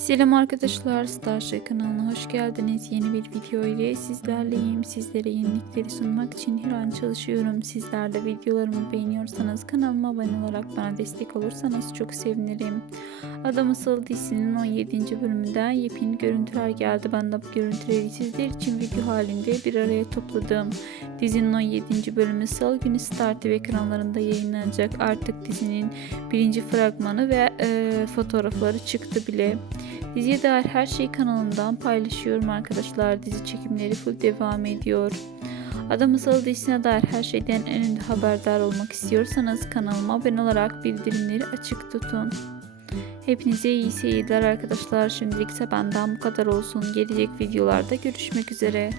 Selam arkadaşlar, Starship kanalına hoş geldiniz. Yeni bir video ile sizlerleyim. Sizlere yenilikleri sunmak için her an çalışıyorum. Sizler de videolarımı beğeniyorsanız kanalıma abone olarak bana destek olursanız çok sevinirim. Adam Asıl dizisinin 17. bölümünden yepyeni görüntüler geldi. Ben de bu görüntüleri sizler için video halinde bir araya topladım. Dizinin 17. bölümü salı günü Star TV ekranlarında yayınlanacak. Artık dizinin birinci fragmanı ve e, fotoğrafları çıktı bile. Diziye dair her şeyi kanalımdan paylaşıyorum arkadaşlar. Dizi çekimleri full devam ediyor. Adam Masalı dizisine dair her şeyden en önde haberdar olmak istiyorsanız kanalıma abone olarak bildirimleri açık tutun. Hepinize iyi seyirler arkadaşlar. Şimdilik benden bu kadar olsun. Gelecek videolarda görüşmek üzere.